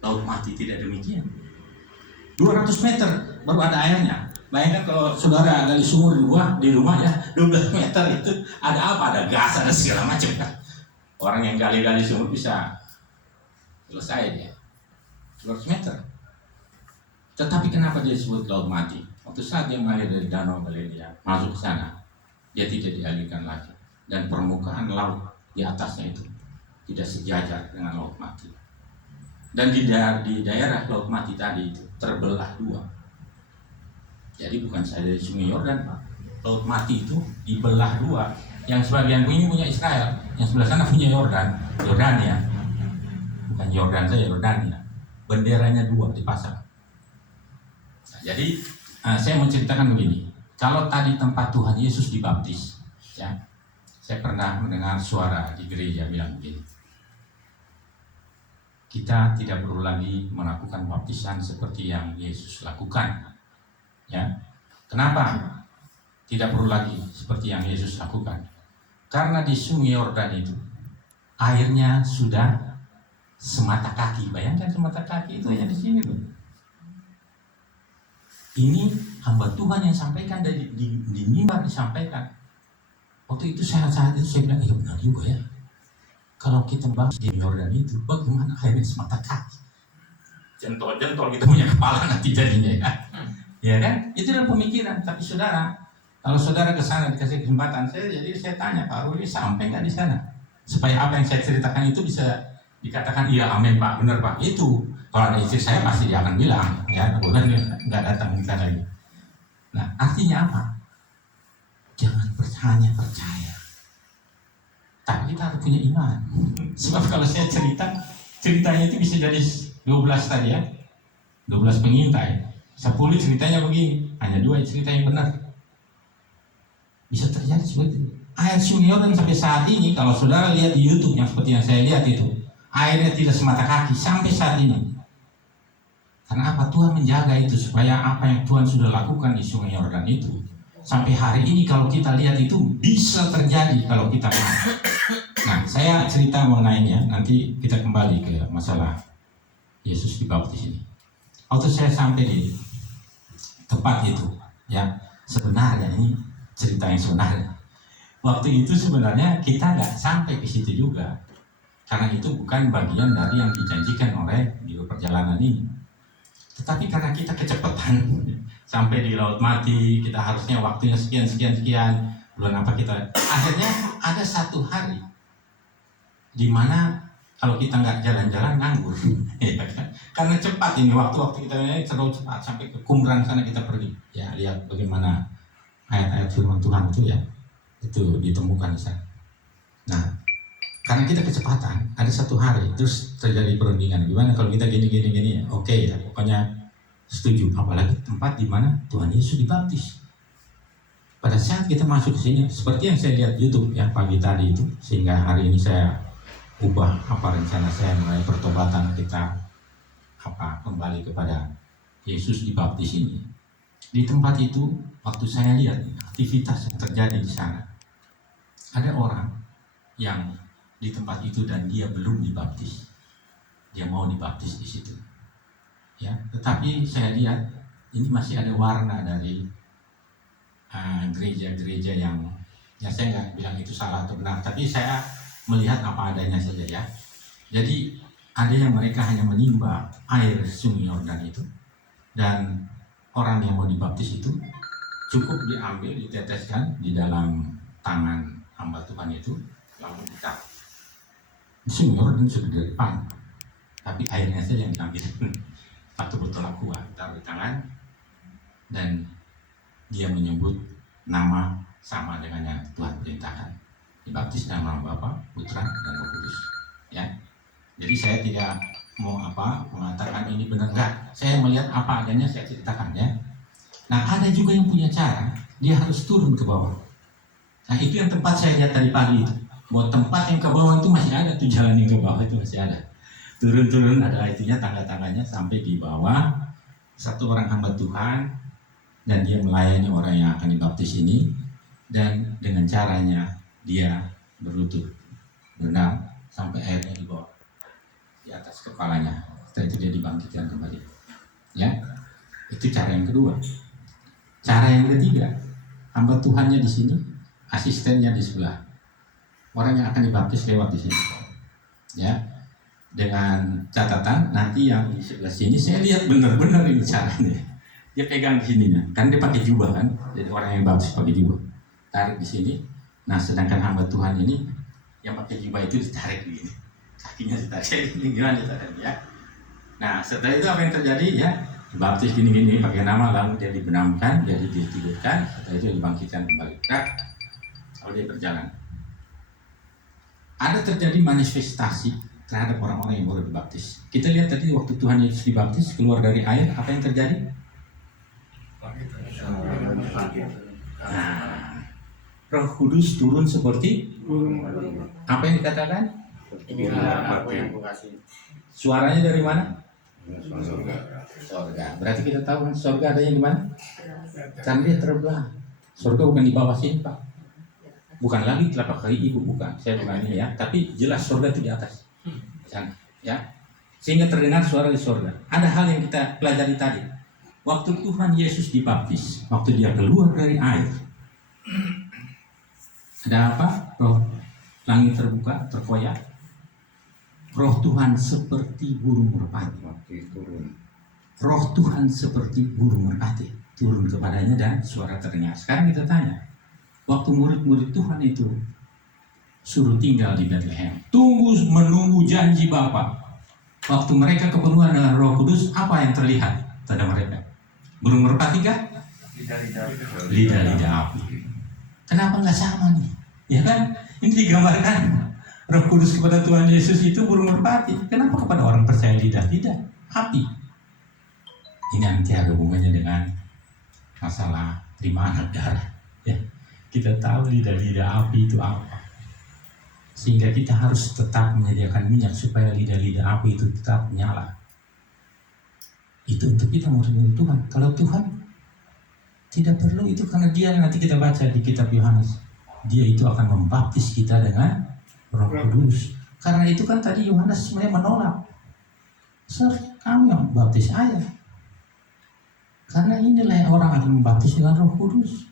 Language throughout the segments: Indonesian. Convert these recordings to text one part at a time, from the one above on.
Laut Mati tidak demikian. 200 meter baru ada airnya. Bayangkan kalau saudara gali sumur di rumah ya, 12 meter itu ada apa? Ada gas, ada segala macam kan. Orang yang gali-gali sumur bisa selesai dia 200 meter. Tetapi kenapa dia disebut Laut Mati? Waktu saat dia mengalir dari Danau Galilea masuk ke sana, dia tidak dialirkan lagi, dan permukaan laut di atasnya itu tidak sejajar dengan Laut Mati. Dan di daerah Laut Mati tadi itu terbelah dua. Jadi bukan saja dari Sungai Yordan, Pak. Laut Mati itu dibelah dua. Yang sebagian ini punya Israel, yang sebelah sana punya Yordania. Bukan Yordan saja, Yordania. Benderanya dua dipasang. Nah, jadi saya mau ceritakan begini. Kalau tadi tempat Tuhan Yesus dibaptis, ya, saya pernah mendengar suara di gereja bilang begini. Kita tidak perlu lagi melakukan baptisan seperti yang Yesus lakukan. Ya, kenapa? Tidak perlu lagi seperti yang Yesus lakukan. Karena di Sungai Yordan itu airnya sudah semata kaki. Bayangkan semata kaki itu hanya di sini loh. Ini hamba Tuhan yang sampaikan di mimbar disampaikan. Waktu itu saat itu saya bilang, iya benar juga ya. Kalau kita bahas di Yordan itu, bagaimana airnya semata kaki? Jentol-jentol kita punya kepala nanti jadinya ya. Ya kan? Itu adalah pemikiran. Tapi saudara, kalau saudara ke sana dikasih kesempatan, saya tanya Pak Ruli sampai nggak di sana? Supaya apa yang saya ceritakan itu bisa dikatakan iya amin Pak, benar Pak. Itu kalau ada istri saya pasti dia akan bilang, ya bukan nggak datang di sana lagi. Nah artinya apa? Jangan hanya percaya, tapi kita harus punya iman. Sebab kalau saya ceritanya itu bisa jadi 12 tadi ya, 12 pengintai. 10 ceritanya begini, hanya 2 cerita yang benar. Bisa terjadi seperti itu. Air Sungai Yordan sampai saat ini, kalau saudara lihat di YouTube yang seperti yang saya lihat itu, airnya tidak semata kaki sampai saat ini. Karena apa? Tuhan menjaga itu supaya apa yang Tuhan sudah lakukan di Sungai Yordan itu sampai hari ini kalau kita lihat itu bisa terjadi kalau kita mau. Nah, saya cerita mengenainya, nanti kita kembali ke masalah Yesus dibaptis ini. Waktu saya sampai di tempat itu, ya sebenarnya ini cerita yang sebenarnya. Waktu itu sebenarnya kita nggak sampai ke situ juga, karena itu bukan bagian dari yang dijanjikan oleh biro perjalanan ini. Tetapi karena kita kecepatan sampai di Laut Mati, kita harusnya waktunya sekian, bulan apa kita, akhirnya ada satu hari di mana kalau kita nggak jalan-jalan nganggur, ya kan? Karena cepat ini waktu kita ini terlalu cepat sampai ke Qumran sana kita pergi, ya lihat bagaimana ayat-ayat firman Tuhan itu ya, itu ditemukan di sana. Nah, karena kita kecepatan, ada satu hari terus terjadi perundingan. Gimana kalau kita gini, oke ya, pokoknya setuju. Apalagi tempat di mana Tuhan Yesus dibaptis. Pada saat kita masuk ke sini, seperti yang saya lihat YouTube ya pagi tadi itu, sehingga hari ini saya ubah rencana saya mulai pertobatan kita kembali kepada Yesus dibaptis ini. Di tempat itu waktu saya lihat aktivitas yang terjadi di sana, ada orang yang di tempat itu dan dia belum dibaptis, dia mau dibaptis di situ, ya. Tetapi saya lihat ini masih ada warna dari gereja-gereja yang, ya saya nggak bilang itu salah atau benar, tapi saya melihat apa adanya saja ya. Jadi ada yang mereka hanya menimba air Sungai Yordan itu, dan orang yang mau dibaptis itu cukup diambil, diteteskan di dalam tangan hamba Tuhan itu, lalu ditaruh. Sungai Yordan sudah dari depan, tapi airnya saja yang diambil. Satu botol aqua taruh di tangan, dan dia menyebut nama sama dengan yang Tuhan perintahkan. Dibaptis dalam nama Bapa, Putra, dan Roh Kudus. Ya, jadi saya tidak mau mengatakan ini benar enggak. Saya melihat apa adanya saya ceritakan ya. Nah ada juga yang punya cara, dia harus turun ke bawah. Nah itu yang tempat saya lihat tadi pagi itu. Buat tempat yang ke bawah itu masih ada tuh, jalan yang ke bawah itu masih ada. Turun ada itunya, tangga-tangganya sampai di bawah. Satu orang hamba Tuhan dan dia melayani orang yang akan dibaptis ini, dan dengan caranya dia berlutut, berenang sampai airnya di bawah, di atas kepalanya. Setelah itu dia dibangkitkan kembali. Ya, itu cara yang kedua. Cara yang ketiga, hamba Tuhannya di sini, asistennya di sebelah. Orang yang akan dibaptis lewat di sini. Ya, dengan catatan nanti yang di sebelah sini saya lihat benar-benar ini caranya. Dia pegang di sininya, kan dia pakai jubah kan, jadi orang yang baptis pakai jubah. Tarik di sini. Nah, sedangkan hamba Tuhan ini yang pakai jubah itu ditarik begini, kakinya ditarik ini gimana ditarik ya. Nah, setelah itu apa yang terjadi ya? Dibaptis gini-gini pakai nama, lalu dia dibenamkan, dia ditidurkan, setelah itu dibangkitkan kembali. Nah, kalau dia berjalan, ada terjadi manifestasi terhadap orang-orang yang baru dibaptis. Kita lihat tadi waktu Tuhan Yesus dibaptis keluar dari air, apa yang terjadi? Nah, Roh Kudus turun seperti apa yang dikatakan? Inilah aku yang kukasih. Suaranya dari mana? Surga. Surga. Berarti kita tahu kan surga adanya di mana? Kan dia terbelah. Surga bukan di bawah sini, Pak. Bukan lagi telapak kaki ibu, bukan. Saya bukan ini ya. Tapi jelas surga itu di atas. Sana, ya. Sehingga terdengar suara di surga. Ada hal yang kita pelajari tadi. Waktu Tuhan Yesus dibaptis, waktu dia keluar dari air, ada apa? Roh langit terbuka, terkoyak. Roh Tuhan seperti burung merpati turun. Roh Tuhan seperti burung merpati turun kepadanya dan suara terdengar. Sekarang kita tanya, waktu murid-murid Tuhan itu suruh tinggal di Bethlehem, menunggu janji Bapa. Waktu mereka kepenuhan dengan Roh Kudus, apa yang terlihat pada mereka? Burung merpati kah? Lidah-lidah api. Kenapa nggak sama nih? Ya kan? Ini digambarkan Roh Kudus kepada Tuhan Yesus itu burung merpati. Kenapa kepada orang percaya lidah-lidah api? Ini nanti ada hubungannya dengan masalah terima anak darah. Ya, kita tahu lidah-lidah api itu apa. Sehingga kita harus tetap menyediakan minyak supaya lidah-lidah api itu tetap menyala. Itu untuk kita murid Tuhan. Kalau Tuhan tidak perlu itu, karena dia nanti kita baca di kitab Yohanes, dia itu akan membaptis kita dengan Roh Kudus. Karena itu kan tadi Yohanes sebenarnya menolak. Kamu yang baptis ayah. Karena inilah yang orang akan membaptis dengan Roh Kudus.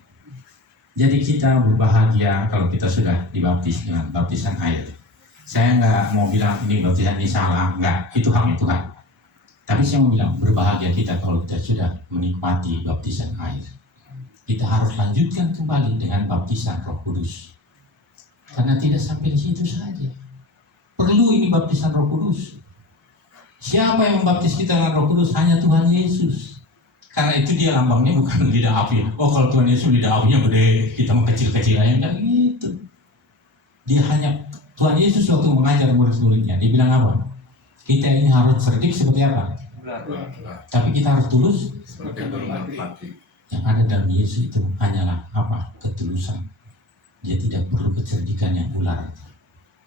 Jadi kita berbahagia kalau kita sudah dibaptis dengan baptisan air. Saya nggak mau bilang ini baptisan ini salah, nggak. Itu haknya Tuhan. Tapi saya mau bilang berbahagia kita kalau kita sudah menikmati baptisan air. Kita harus lanjutkan kembali dengan baptisan Roh Kudus. Karena tidak sampai di situ saja. Perlu ini baptisan Roh Kudus. Siapa yang membaptis kita dengan Roh Kudus? Hanya Tuhan Yesus. Karena itu dia lambangnya bukan lidah api. Oh, kalau Tuhan Yesus lidah apinya gede, kita mau kecil-kecil aja, enggak gitu. Dia hanya Tuhan Yesus waktu mengajar murid-muridnya, dia bilang apa? Kita ini harus cerdik seperti apa? Tapi kita harus tulus. Yang ada dalam Yesus itu hanyalah apa? Ketulusan. Dia tidak perlu kecerdikan yang ular.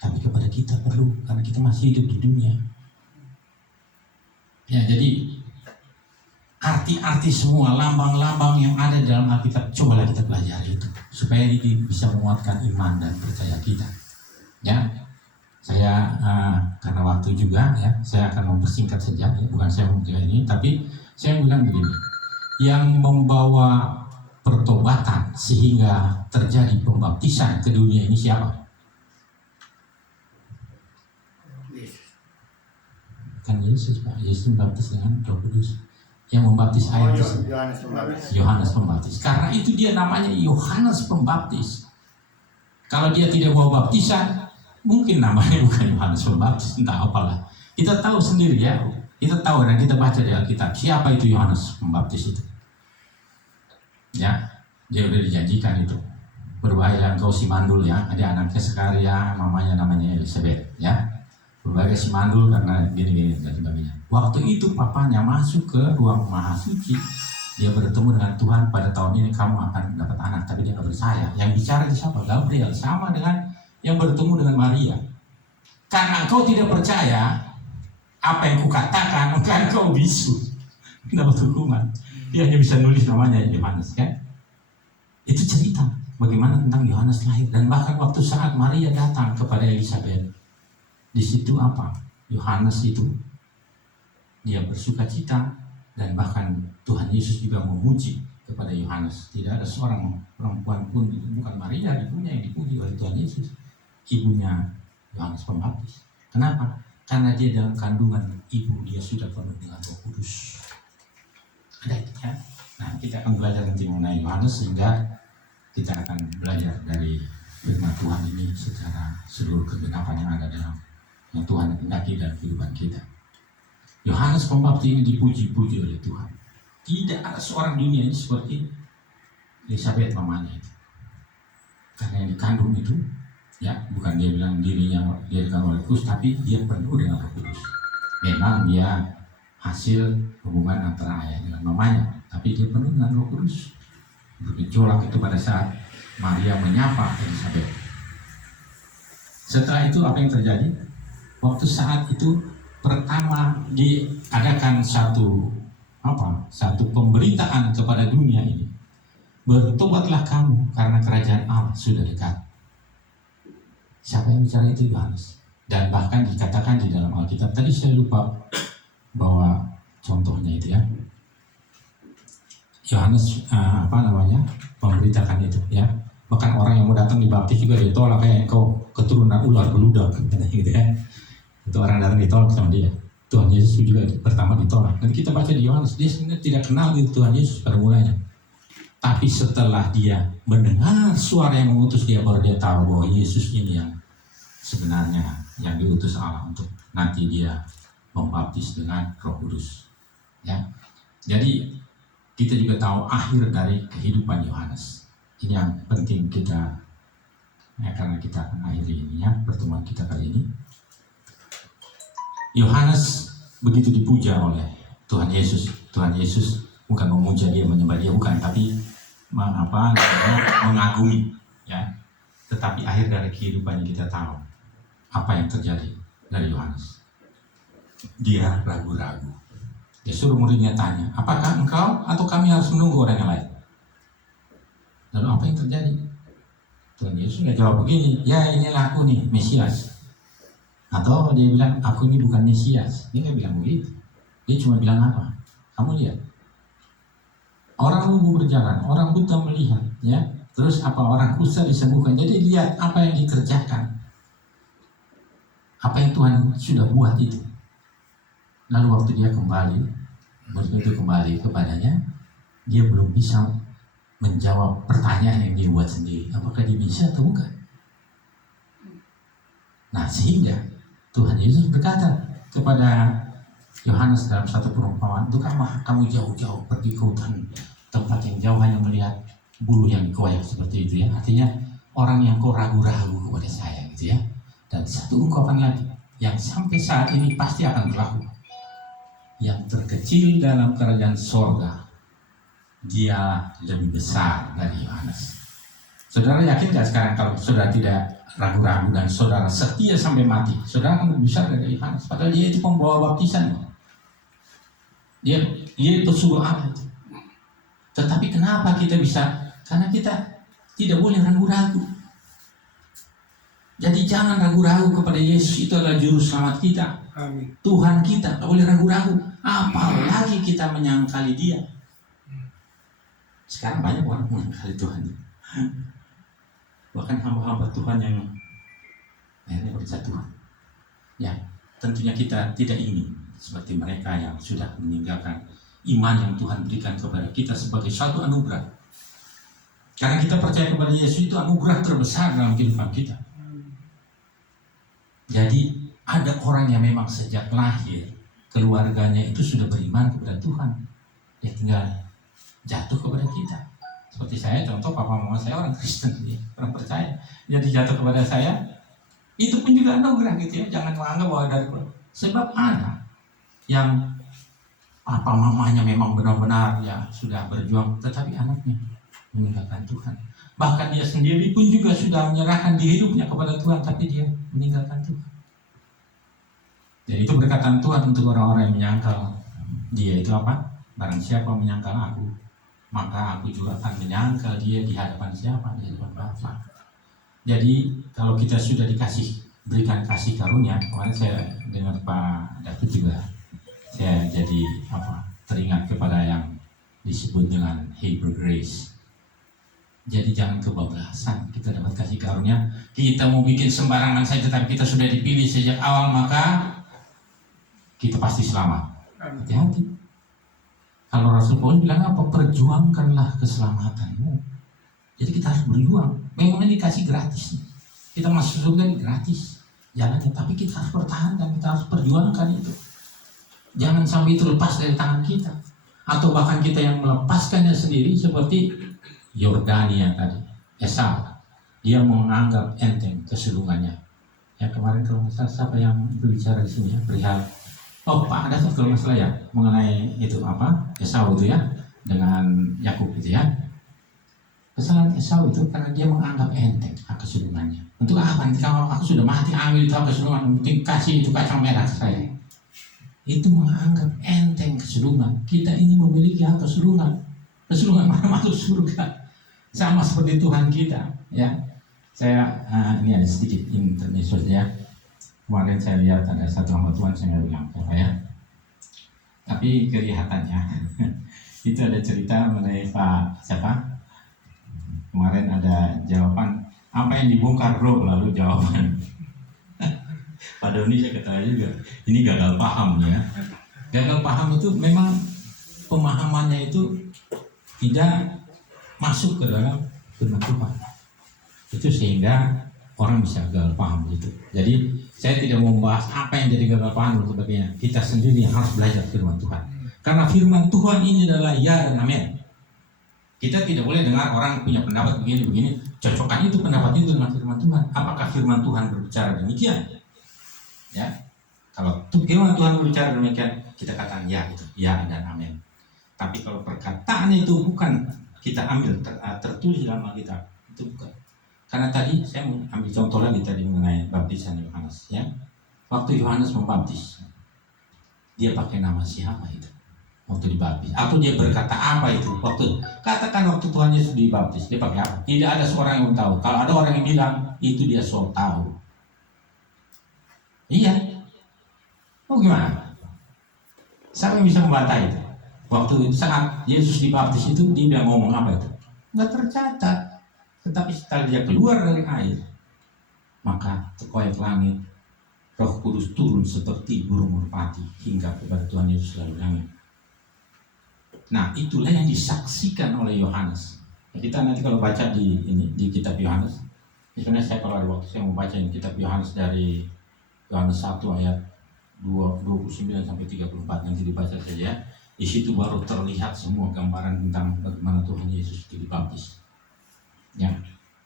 Tapi kepada kita perlu, karena kita masih hidup di dunia. Ya, jadi arti-arti semua lambang-lambang yang ada dalam Alkitab, cobalah kita pelajari itu supaya ini bisa menguatkan iman dan percaya kita. Ya, saya karena waktu juga ya, saya akan mempersingkat saja. Ya, bukan saya memulai ini, tapi saya bilang begini: yang membawa pertobatan sehingga terjadi pembaptisan ke dunia ini siapa? Kan Yesus, Pak. Yesus membaptis dengan Roh Kudus. Yang membaptis air itu Yohanes Pembaptis. Karena itu dia namanya Yohanes Pembaptis. Kalau dia tidak bawa baptisan, mungkin namanya bukan Yohanes Pembaptis, entah apalah. Kita tahu sendiri ya. Kita tahu dan kita baca di Alkitab siapa itu Yohanes Pembaptis itu. Ya, dia udah dijanjikan itu. Berbahaya engkau si mandul ya. Ada anaknya Sekaria, mamanya namanya Elisabeth ya. Berbahaya si mandul karena gini-gini dan sebagainya. Waktu itu papanya masuk ke ruang maha suci. Dia bertemu dengan Tuhan, pada tahun ini kamu akan dapat anak, tapi dia nggak percaya. Yang bicara di siapa? Gabriel, sama dengan yang bertemu dengan Maria. Karena engkau tidak percaya apa yang kukatakan, maka engkau bisu, dapat hukuman. Dia hanya bisa nulis namanya Yohanes kan. Itu cerita bagaimana tentang Yohanes lahir. Dan bahkan waktu saat Maria datang kepada Elisabeth, di situ apa? Yohanes itu dia bersuka cita, dan bahkan Tuhan Yesus juga memuji kepada Yohanes. Tidak ada seorang perempuan pun, bukan Maria ibunya yang dipuji oleh Tuhan Yesus, ibunya Yohanes Pembaptis. Kenapa? Karena dia dalam kandungan ibu dia sudah penuh dengan Roh Kudus. Ada itu ya. Nah, kita akan belajar nanti mengenai Yohanes, sehingga kita akan belajar dari firman Tuhan ini secara seluruh kebenaran yang ada dalam yang Tuhan hendaki dalam kehidupan kita. Yohanes Pembaptis ini dipuji-puji oleh Tuhan. Tidak ada seorang dunia ini seperti Elisabeth mamanya itu. Karena yang dikandung itu, ya bukan dia bilang dirinya dia dikandung oleh Kudus, tapi dia penuh dengan Roh Kudus. Memang dia hasil hubungan antara ayah dengan mamanya, tapi dia penuh dengan Roh Kudus. Bergejolak itu pada saat Maria menyapa Elisabeth. Setelah itu apa yang terjadi? Waktu saat itu pertama diadakan satu pemberitaan kepada dunia ini. Bertobatlah kamu karena kerajaan Allah sudah dekat. Siapa yang bicara itu? Yohanes. Dan bahkan dikatakan di dalam Alkitab, tadi saya lupa bahwa contohnya itu ya. Yohanes memberitakan itu ya. Bahkan orang yang mau datang dibaptis juga ditolak, kayak kau keturunan ular beludak gitu ya. Itu orang datang ditolak sama dia. Tuhan Yesus juga pertama ditolak. Dan kita baca di Yohanes, dia sebenarnya tidak kenal gitu Tuhan Yesus pada mulanya. Tapi setelah dia mendengar suara yang mengutus dia, baru dia tahu bahwa Yesus ini yang sebenarnya yang diutus Allah untuk nanti dia membaptis dengan Roh Kudus. Ya. Jadi kita juga tahu akhir dari kehidupan Yohanes. Ini yang penting kita, ya, karena kita akan akhiri ini ya pertemuan kita kali ini. Yohanes begitu dipuja oleh Tuhan Yesus. Tuhan Yesus bukan memuja dia, menyembah dia, bukan, tapi mengagumi ya. Tetapi akhir dari kehidupannya kita tahu apa yang terjadi dari Yohanes. Dia ragu-ragu. Dia suruh muridnya tanya, apakah engkau atau kami harus menunggu orang yang lain? Lalu apa yang terjadi? Tuhan Yesus nggak jawab begini, ya inilah aku nih, Mesias. Atau dia bilang, aku ini bukan Mesias. Dia nggak bilang begitu. Dia cuma bilang apa? Kamu lihat, orang lumpuh berjalan, orang buta melihat, ya. Terus apa, orang kusta disembuhkan. Jadi lihat apa yang dikerjakan, apa yang Tuhan sudah buat itu. Lalu waktu dia begitu kembali kepadanya, dia belum bisa menjawab pertanyaan yang dia buat sendiri. Apakah dia bisa atau bukan? Nah, sehingga Tuhan Yesus berkata kepada Yohanes dalam satu perumpamaan, itu kamu jauh-jauh pergi ke hutan, tempat yang jauh, hanya melihat bulu yang dikoyak seperti itu ya. Artinya orang yang kau ragu-ragu kepada saya gitu ya. Dan satu ungkapan lagi yang sampai saat ini pasti akan berlaku. Yang terkecil dalam kerajaan sorga, dia lebih besar dari Yohanes. Saudara yakin gak sekarang kalau saudara tidak ragu-ragu dan saudara setia sampai mati, saudara akan lebih besar dari Yohanes? Padahal dia itu pembawa baptisan. Dia itu pesuruh Allah itu. Tetapi kenapa kita bisa? Karena kita tidak boleh ragu-ragu. Jadi jangan ragu-ragu kepada Yesus, itu adalah juru selamat kita. Amin. Tuhan kita, tidak boleh ragu-ragu. Apalagi kita menyangkali dia. Sekarang banyak orang menyangkali Tuhan. Bahkan hamba-hamba Tuhan yang akhirnya berjatuhan. Ya, tentunya kita tidak ingin seperti mereka yang sudah meninggalkan iman yang Tuhan berikan kepada kita sebagai suatu anugerah. Karena kita percaya kepada Yesus, itu anugerah terbesar dalam kehidupan kita. Jadi ada orang yang memang sejak lahir keluarganya itu sudah beriman kepada Tuhan, ya tinggal jatuh kepada kita. Seperti saya, contoh papa mama saya orang Kristen, ya, orang percaya, jadi jatuh kepada saya, itu pun juga anugerah gitu ya. Jangan menganggap bahwa dari sebab ada yang papa mamanya memang benar-benar ya sudah berjuang, tetapi anaknya meninggalkan Tuhan. Bahkan dia sendiri pun juga sudah menyerahkan di hidupnya kepada Tuhan, tapi dia meninggalkan Tuhan. Jadi itu berkatan Tuhan untuk orang-orang yang menyangkal dia itu apa? Barang siapa menyangkal aku, maka aku juga akan menyangkal dia di hadapan siapa? Di hadapan Bapa. Jadi kalau kita sudah berikan kasih karunia, kemarin saya dengar Pak David juga, saya jadi teringat kepada yang disebut dengan Hebrew Grace. Jadi jangan kebablasan kita dapat kasih karunia. Kita mau bikin sembarangan saja, tapi kita sudah dipilih sejak awal, maka kita pasti selamat. Hati-hati. Kalau Rasul Paulus bilang apa? Perjuangkanlah keselamatanmu. Jadi kita harus berjuang. Memang ini dikasih gratis. Kita masuk surga gratis jalannya, tapi kita harus pertahankan, kita harus perjuangkan itu. Jangan sampai itu lepas dari tangan kita. Atau bahkan kita yang melepaskannya sendiri, seperti Yordania tadi, Esau. Dia menganggap enteng kesulungannya. Ya kemarin kalau nggak salah siapa yang berbicara di sini ya, perihal Pak ada kalau nggak salah ya mengenai itu Esau itu ya dengan Yakub itu ya. Kesalahan Esau itu karena dia menganggap enteng kesulungannya. Untuk apa? Nanti kalau aku sudah mati ambil itu kesulungan, penting kasih itu kacang merah ke saya. Itu menganggap enteng kesulungan. Kita ini memiliki hak kesulungan. Kesulungan mana masuk surga. Sama seperti Tuhan kita, ya. Saya ini ada sedikit intermezzo ya. Kemarin saya lihat ada satu hamba Tuhan, saya nggak bilang apa ya. Tapi kelihatannya itu ada cerita mengenai Pak siapa? Kemarin ada jawaban apa yang dibongkar bro, lalu jawaban. Pak Doni saya kata juga, ini gagal paham ya. Gagal paham itu memang pemahamannya itu tidak masuk ke dalam firman Tuhan. Itu sehingga orang bisa gagal paham itu. Jadi saya tidak mau membahas apa yang jadi gagal paham dan sebagainya. Kita sendiri harus belajar firman Tuhan. Karena firman Tuhan ini adalah ya dan amin. Kita tidak boleh dengar orang punya pendapat begini-begini, cocokkan itu pendapat itu dengan firman Tuhan. Apakah firman Tuhan berbicara demikian? Ya, kalau firman Tuhan berbicara demikian, kita katakan ya itu, ya dan amin. Tapi kalau perkataan itu bukan kita ambil tertulis dalam Alkitab, itu bukan. Karena tadi saya mau ambil contoh lagi tadi mengenai baptisan Yohanes, ya. Waktu Yohanes membaptis, dia pakai nama siapa itu? Waktu dibaptis, atau dia berkata apa itu? Waktu Tuhan Yesus dibaptis, dia pakai apa? Tidak ada seorang yang tahu. Kalau ada orang yang bilang itu dia so tahu. Iya. Oh gimana? Siapa yang bisa membantah itu? Waktu saat Yesus dibaptis itu dia ngomong apa itu? Nggak tercatat. Tetapi setelah dia keluar dari air, maka terkoyak langit, Roh Kudus turun seperti burung merpati hingga kepada Tuhan Yesus lalu langit. Nah, itulah yang disaksikan oleh Yohanes. Kita nanti kalau baca di kitab Yohanes, sebenarnya saya kalau ada waktu saya mau baca kitab Yohanes dari Yohanes 1 ayat 29 sampai 34, nanti dibaca saja. Di situ baru terlihat semua gambaran tentang bagaimana Tuhan Yesus dibaptis. Ya,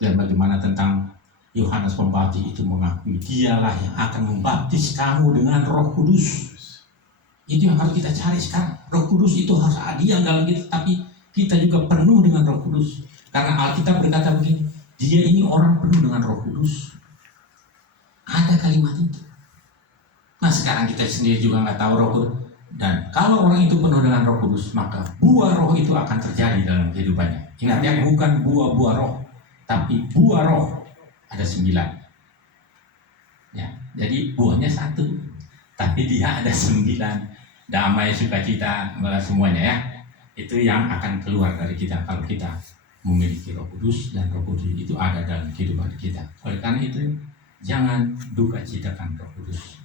dan bagaimana tentang Yohanes Pembaptis itu mengakui dialah yang akan membaptis kamu dengan Roh Kudus. Itu yang harus kita cari sekarang. Roh Kudus itu harus ada yang dalam kita, tapi kita juga penuh dengan Roh Kudus. Karena Alkitab berkata begini, dia ini orang penuh dengan Roh Kudus. Ada kalimat itu. Nah sekarang kita sendiri juga nggak tahu Roh Kudus. Dan kalau orang itu penuh dengan Roh Kudus, maka buah Roh itu akan terjadi dalam kehidupannya. Ingat ya, bukan buah-buah Roh, tapi buah Roh ada 9. Ya, jadi buahnya 1, tapi dia ada 9. Damai, sukacita, semuanya ya. Itu yang akan keluar dari kita kalau kita memiliki Roh Kudus, dan Roh Kudus itu ada dalam kehidupan kita. Oleh karena itu, jangan duka citakan Roh Kudus.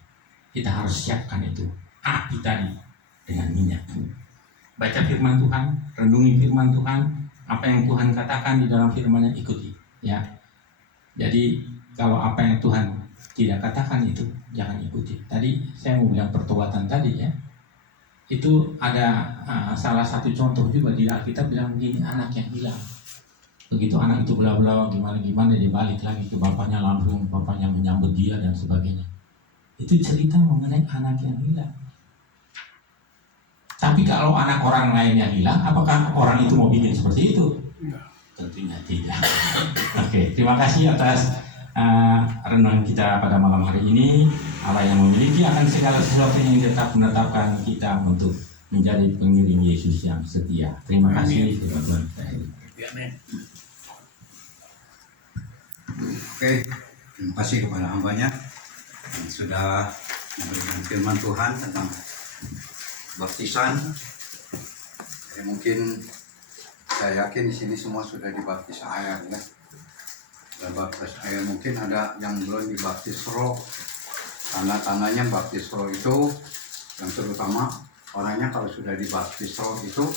Kita harus siapkan itu. Api tadi dengan minyak. Baca firman Tuhan, renungi firman Tuhan, apa yang Tuhan katakan di dalam firman-Nya ikuti, ya. Jadi kalau apa yang Tuhan tidak katakan itu jangan ikuti. Tadi saya mau bilang pertobatan tadi ya. Itu ada salah satu contoh juga di Alkitab bilang begini, anak yang hilang. Begitu anak itu bela-bela gimana dia balik lagi ke bapaknya, langsung bapaknya menyambut dia dan sebagainya. Itu cerita mengenai anak yang hilang. Tapi kalau anak orang lain yang hilang, apakah orang itu mau bikin seperti itu? Tentunya tidak. Oke, terima kasih atas renungan kita pada malam hari ini. Allah yang memiliki akan segala sesuatu yang tetap menetapkan kita untuk menjadi pengiring Yesus yang setia. Terima kasih Tuhan. Oke, terima kasih kepada hambanya yang sudah memberikan firman Tuhan tentang baptisan. Jadi mungkin saya yakin di sini semua sudah dibaptis air ya. Sudah baptis air, mungkin ada yang belum dibaptis roh. Tanda-tandanya baptis roh itu yang terutama orangnya kalau sudah dibaptis roh itu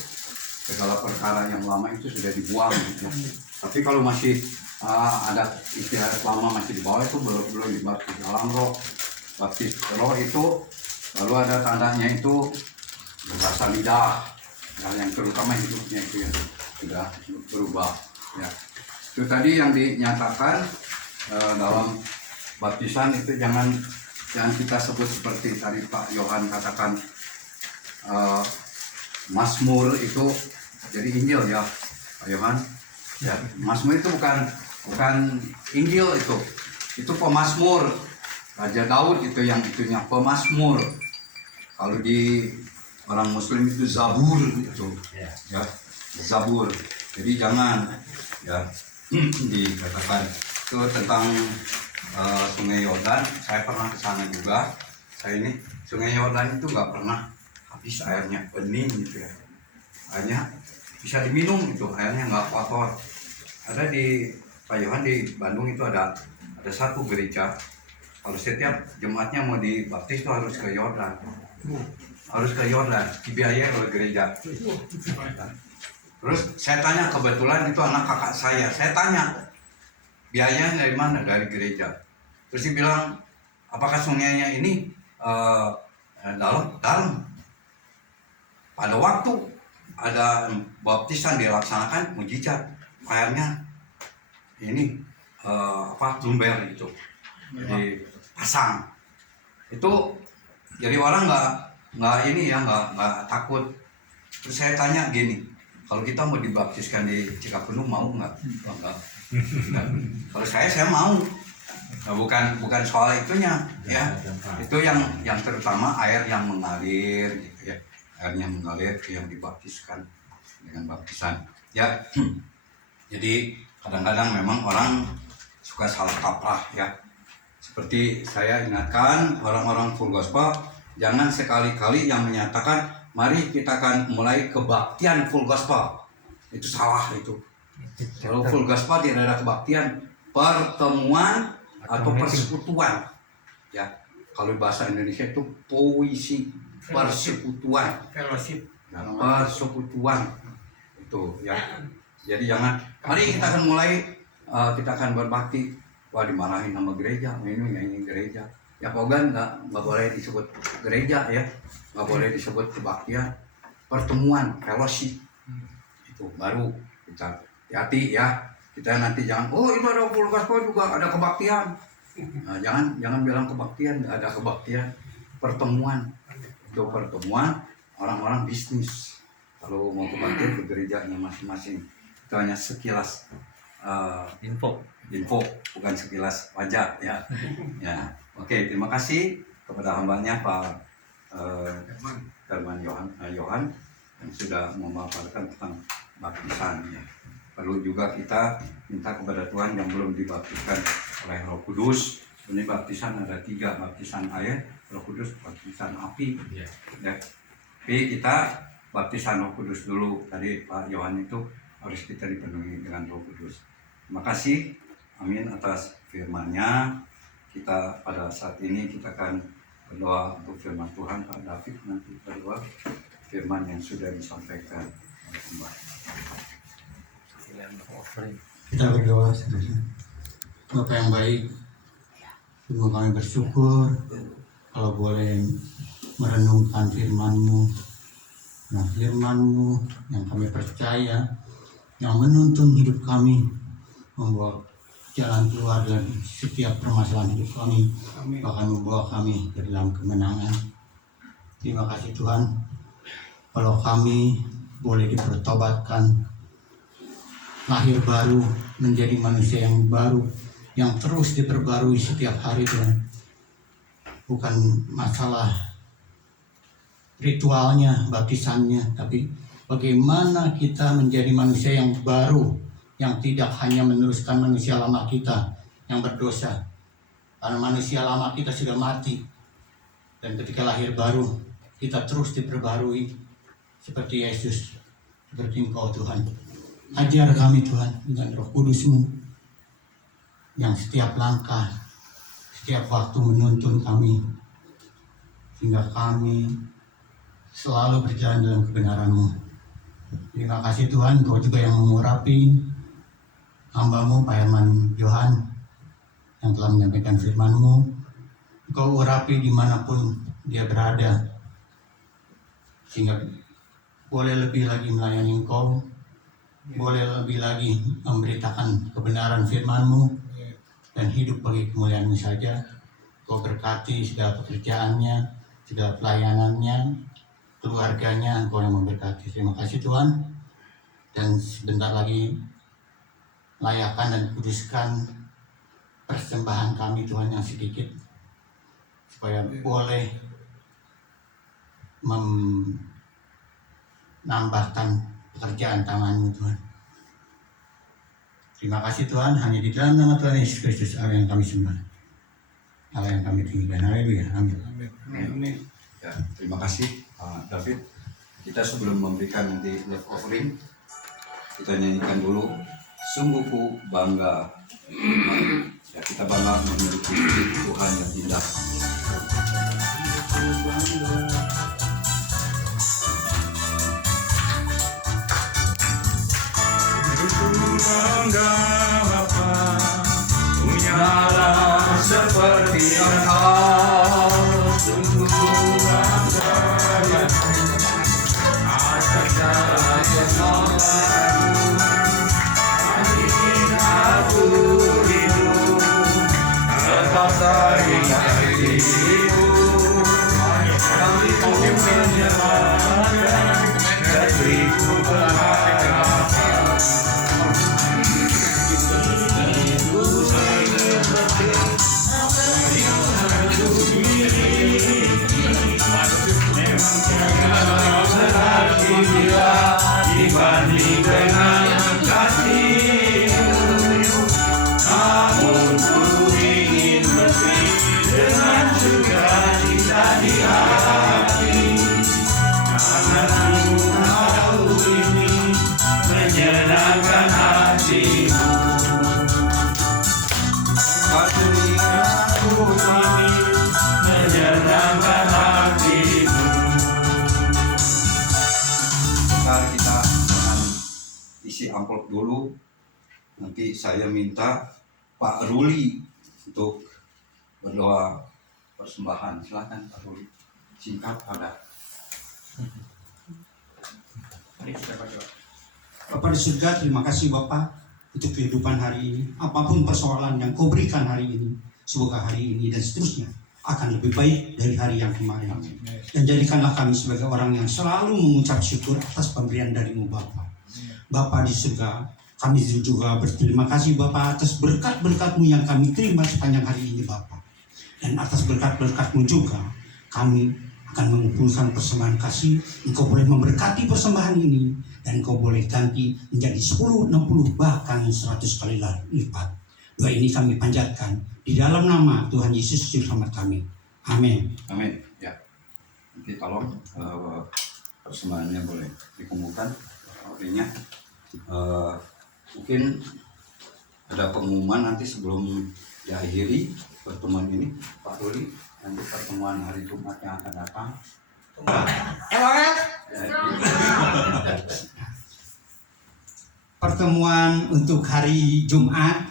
segala perkara yang lama itu sudah dibuang gitu. Tapi kalau masih ada istilah lama masih di bawah itu belum dibaptis dalam roh. Baptis roh itu lalu ada tandanya itu berbahasa lidah, yang terutama hidupnya itu yang sudah berubah ya. Itu tadi yang dinyatakan dalam baptisan itu jangan kita sebut seperti tadi Pak Yohan katakan Mazmur itu jadi Injil ya Pak Yohan ya. Mazmur itu bukan Injil, itu pemazmur. Raja Daud itu yang itunya pemazmur. Kalau di orang Muslim itu Zabur itu ya, Zabur. Jadi jangan ya dikatakan itu tentang Sungai Yordan. Saya pernah ke sana juga. Saya ini Sungai Yordan itu nggak pernah habis airnya, bening gitu ya. Airnya bisa diminum itu, airnya nggak kotor. Ada di Pak Yohan di Bandung itu ada satu gereja. Kalau setiap jemaatnya mau dibaptis itu harus ke Yordan. Harus ke Yordan, dibiayai oleh gereja. Terus saya tanya, kebetulan itu anak kakak saya tanya, biayanya dari mana? Dari gereja. Terus dia bilang, apakah sungainya ini dalam? Pada waktu ada baptisan dilaksanakan, mujizat, airnya ini lumber gitu, jadi pasang. Itu jadi orang nggak takut. Terus saya tanya gini, kalau kita mau dibaptiskan di Cikapundung mau nggak? Enggak. Kalau saya mau. Nah, bukan soal itunya ya. Itu yang terutama air yang mengalir gitu ya. Air yang mengalir yang dibaptiskan dengan baptisan. Ya. Jadi kadang-kadang memang orang suka salah kaprah ya. Seperti saya ingatkan orang-orang full gospel, jangan sekali-kali yang menyatakan mari kita akan mulai kebaktian full gospel. Itu salah itu. Kalau full gospel tidak ada kebaktian, pertemuan atau persekutuan. Ya, kalau bahasa Indonesia itu puisi persekutuan. Fellowship. Nah, persekutuan itu ya. Jadi jangan mari kita akan mulai kita akan berbakti. Wah, dimarahin sama gereja, ini gereja. Ya pogan nggak boleh disebut gereja ya, nggak boleh disebut kebaktian. Pertemuan, fellowship itu baru kita hati-hati ya. Kita nanti jangan, oh itu ada full gospel juga ada kebaktian. Nah, jangan bilang kebaktian, nggak ada kebaktian. Pertemuan, itu pertemuan orang-orang bisnis. Kalau mau kebaktian ke gerejanya masing-masing. Itu hanya sekilas info, bukan sekilas wajah ya. Ya, oke, terima kasih kepada hambanya Pak Herman Yohan yang sudah memaparkan tentang baptisan ya. Perlu juga kita minta kepada Tuhan yang belum dibaptiskan oleh Roh Kudus. Ini baptisan ada 3, baptisan air, Roh Kudus, baptisan api. Ya. Tapi kita baptisan Roh Kudus dulu. Tadi Pak Yohan itu harus kita dipenuhi dengan Roh Kudus. Terima kasih, amin atas firman-Nya. Kita pada saat ini kita akan berdoa untuk firman Tuhan. Pak David nanti berdoa firman yang sudah disampaikan. Kita berdoa saudara. Bapak yang baik, sungguh kami bersyukur kalau boleh merenungkan firman-Mu. Nah, firman-Mu yang kami percaya, yang menuntun hidup kami, membawa jalan keluar dari setiap permasalahan hidup kami, bahkan membawa kami ke dalam kemenangan. Terima kasih Tuhan, kalau kami boleh dipertobatkan, lahir baru, menjadi manusia yang baru, yang terus diperbarui setiap hari Tuhan. Bukan masalah ritualnya, baptisannya, tapi bagaimana kita menjadi manusia yang baru, yang tidak hanya meneruskan manusia lama kita yang berdosa. Karena manusia lama kita sudah mati, dan ketika lahir baru, kita terus diperbarui seperti Yesus, seperti Engkau Tuhan. Ajar kami Tuhan dengan Roh Kudus-Mu yang setiap langkah, setiap waktu menuntun kami, sehingga kami selalu berjalan dalam kebenaran-Mu. Terima kasih Tuhan, Engkau juga yang mengurapi hamba-Mu Pak Herman Johan yang telah menyampaikan firman-Mu. Engkau urapi dimanapun dia berada, sehingga boleh lebih lagi melayani Engkau, boleh lebih lagi memberitakan kebenaran firman-Mu, dan hidup bagi kemuliaan-Mu saja. Kau berkati segala pekerjaannya, segala pelayanannya, keluarganya, Engkau yang memberkati. Terima kasih Tuhan. Dan sebentar lagi layakkan dan kuduskan persembahan kami Tuhan yang sedikit, supaya boleh menambahkan pekerjaan tangan-Mu Tuhan. Terima kasih Tuhan, hanya di dalam nama Tuhan Yesus Kristus Allah yang kami sembah, Allah yang kami tinggikan. Haleluya, amin. Amin. Ya, terima kasih David. Kita sebelum memberikan nanti love offering, kita nyanyikan dulu Sungguh Ku Bangga. Ya, kita bangga memiliki Tuhan yang indah. Bangga Bapa, punyalah seperti Engkau. Sungguh bangga atas segala kenolongan-Mu. Ingin aku hidup tetap teringat diri-Mu. Kami pun menyerahkan negeri-Ku berharap. Dibanding dengan kasih-Mu, namun ku ingin mati dengan sukacita di hati, karena ku tahu ini menyenangkan hati-Mu. Aku ini menyenangkan hati-Mu. Sekarang kita akan isi amplop dulu. Nanti saya minta Pak Ruli untuk berdoa persembahan. Silakan Pak Ruli. Singkat ada. Bapa di surga, terima kasih Bapa untuk kehidupan hari ini. Apapun persoalan yang Kau berikan hari ini, semoga hari ini dan seterusnya akan lebih baik dari hari yang kemarin. Dan jadikanlah kami sebagai orang yang selalu mengucap syukur atas pemberian dari-Mu Bapa. Bapa di surga, kami juga berterima kasih Bapa atas berkat-berkat-Mu yang kami terima sepanjang hari ini Bapa. Dan atas berkat-berkat-Mu juga kami akan mengumpulkan persembahan kasih. Engkau boleh memberkati persembahan ini, dan Engkau boleh ganti menjadi 10, 60, bahkan 100 kali lipat. Doa ini kami panjatkan di dalam nama Tuhan Yesus Juru Selamat kami. Amin. Amin. Ya. Nanti tolong persembahannya boleh dikumpulkan. Artinya mungkin ada pengumuman nanti sebelum diakhiri pertemuan ini, Pak Ruli. Nanti pertemuan hari Jumat yang akan datang. Pertemuan untuk hari Jumat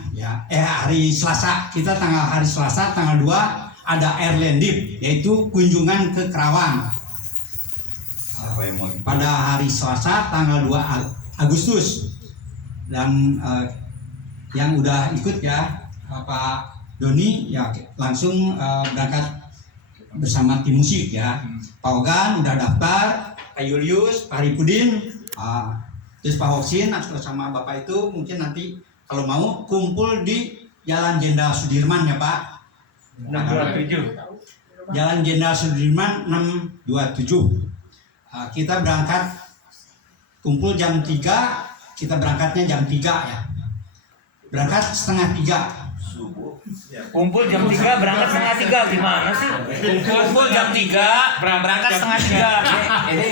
hari Selasa, kita hari Selasa tanggal 2 ada Airlandip, yaitu kunjungan ke Kerawang. Apa yang mau Pada hari Selasa tanggal 2 Agustus. Dan yang udah ikut ya Pak Doni ya langsung berangkat bersama tim musik ya. Pak Ogan udah daftar, Pak Julius, Pak Haripudin, terus Pak Hoksin sama Bapak itu mungkin nanti kalau mau kumpul di Jalan Jenderal Sudirman ya Pak. 627. Jalan Jenderal Sudirman 627. Kita berangkat kumpul jam 3, kita berangkatnya jam 3 ya. Berangkat setengah 3. Kumpul jam 3, berangkat setengah 3. Gimana sih? Kumpul jam 3, berangkat setengah 3. Ini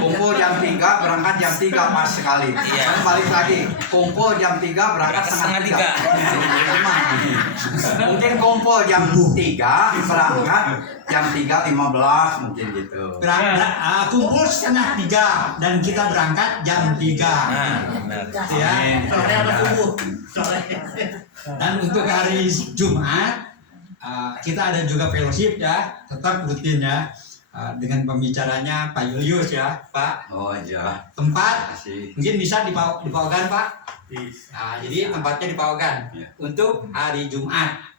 kumpul jam 3, berangkat jam 3 pas sekali. Iya. Balik lagi, kumpul jam 3, berangkat setengah 3. Mungkin kumpul jam 3, berangkat jam 3.15 mungkin gitu. Kumpul setengah 3 dan kita berangkat jam 3. Nah, benar. Ya. Sore apa subuh? Sore. Dan untuk hari Jumat kita ada juga fellowship ya, tetap rutin ya, dengan pembicaranya Pak Julius ya, Pak. Oh iya. Tempat Masih. mungkin bisa di Pawagan Pak. Jadi tempatnya di Pawagan Ya. untuk hari Jumat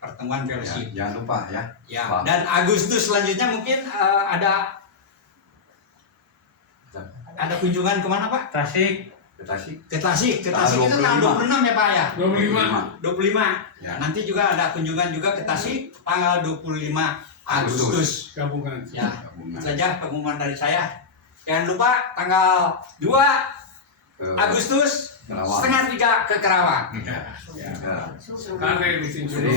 pertemuan Ya, fellowship. jangan lupa ya. Ya. Pak. Dan Agustus selanjutnya mungkin ada kunjungan kemana Pak? Tasik. Ke Tasik. Ke Tasik. Ke Tanggal Tasik itu tanggal 25. 26 ya Pak ya? 25. Ya. Nanti juga ada kunjungan juga ke Tasik tanggal 25 Agustus. Gabungan. Ya, Gabungan. itu saja pengumuman dari saya. Jangan lupa tanggal 2 Ke Agustus Kerawang. setengah 3 ke Kerawang. Ya. Kare mesin Jadi,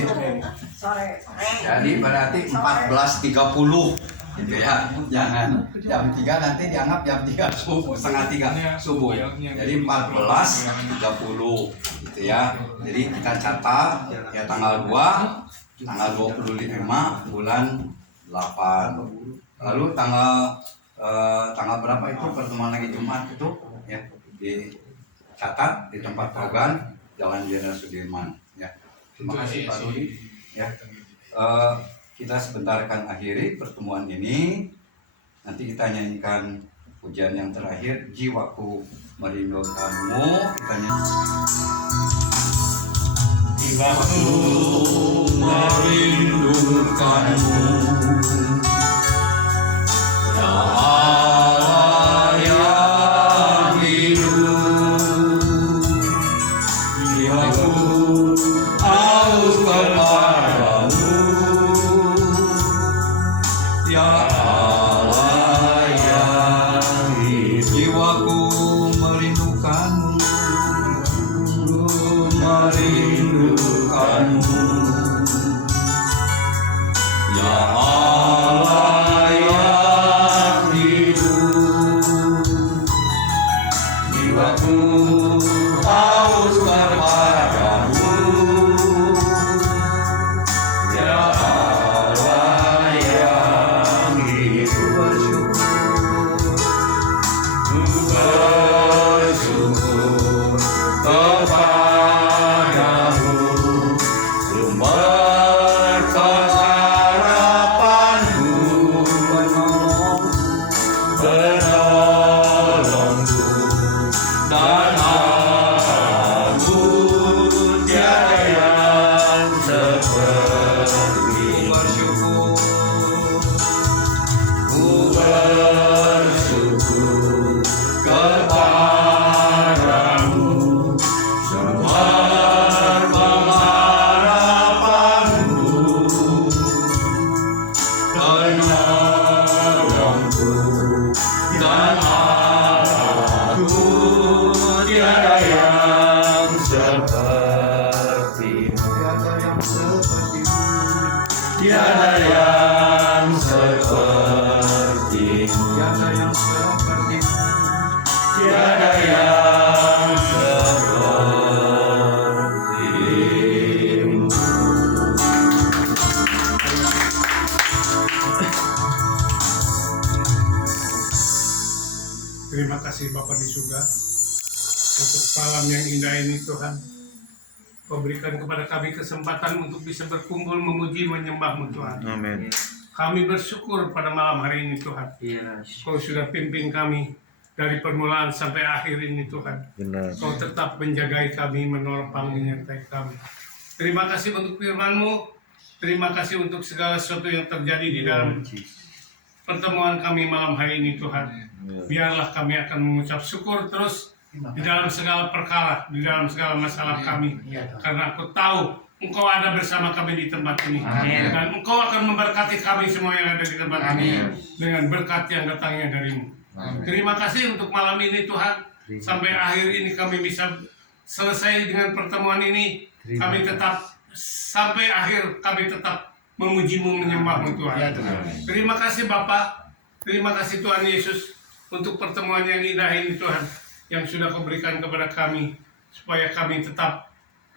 Sore. jadi berarti 14.30 gitu ya. Jangan jam 3 nanti dianggap jam 3 subuh, setengah 3 subuh. Jadi 14.30 gitu ya. Jadi kita catat ya tanggal 2, tanggal 25 bulan 8. Lalu tanggal berapa itu pertemuan lagi Jumat itu ya dicatat di tempat program Jalan Jenderal Sudirman ya. Terima kasih Pak Rudi ya. Kita sebentar akan akhiri pertemuan ini. Nanti kita nyanyikan pujian yang terakhir, Jiwaku Merindukanmu. Kita nyanyi. Jiwaku merindukanmu, ya Allah yang hidup. Jiwaku haus kepadamu, ya Allah yang hidup. Jiwaku merindukanmu, merindukanmu, ya Allah yang hidup. Jiwaku haus kepadamu, ya Allah yang hidup. Ku bersyukur kepadamu, sumber pengharapanku, penolongku dan aku tiada yang seperti. Ku bersyukur kepadamu, sumber pengharapanku, penolongku dan aku tiada yang sepertimu, tiada yang sepertimu, tiada yang sepertimu, tiada yang sepertimu. Terima kasih Bapa di surga untuk malam yang indah ini Tuhan. Kau berikan kepada kami kesempatan untuk bisa berkumpul memuji menyembah-Mu Tuhan. Amin. Kami bersyukur pada malam hari ini Tuhan. Kau sudah pimpin kami dari permulaan sampai akhir ini Tuhan. Benar. Kau tetap menjagai kami, menopang, menyertai kami. Terima kasih untuk firman-Mu. Terima kasih untuk segala sesuatu yang terjadi di dalam pertemuan kami malam hari ini Tuhan. Biarlah kami akan mengucap syukur terus di dalam segala perkara, di dalam segala masalah kami. Karena aku tahu Engkau ada bersama kami di tempat ini. Amin. Dan Engkau akan memberkati kami semua yang ada di tempat ini dengan berkat yang datangnya dari-Mu. Terima kasih untuk malam ini Tuhan. Sampai akhir ini kami bisa selesai dengan pertemuan ini. kami tetap sampai akhir kami tetap memuji-Mu, menyembah-Mu Tuhan. Terima kasih Bapa, terima kasih Tuhan Yesus untuk pertemuan yang indah ini Tuhan, yang sudah Kau berikan kepada kami, supaya kami tetap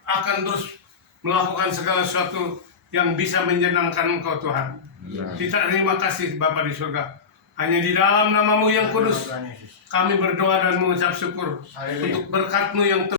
akan terus melakukan segala sesuatu yang bisa menyenangkan Engkau Tuhan. Kita terima kasih Bapa di surga. Hanya di dalam nama-Mu yang kudus kami berdoa dan mengucap syukur untuk berkat-Mu yang terus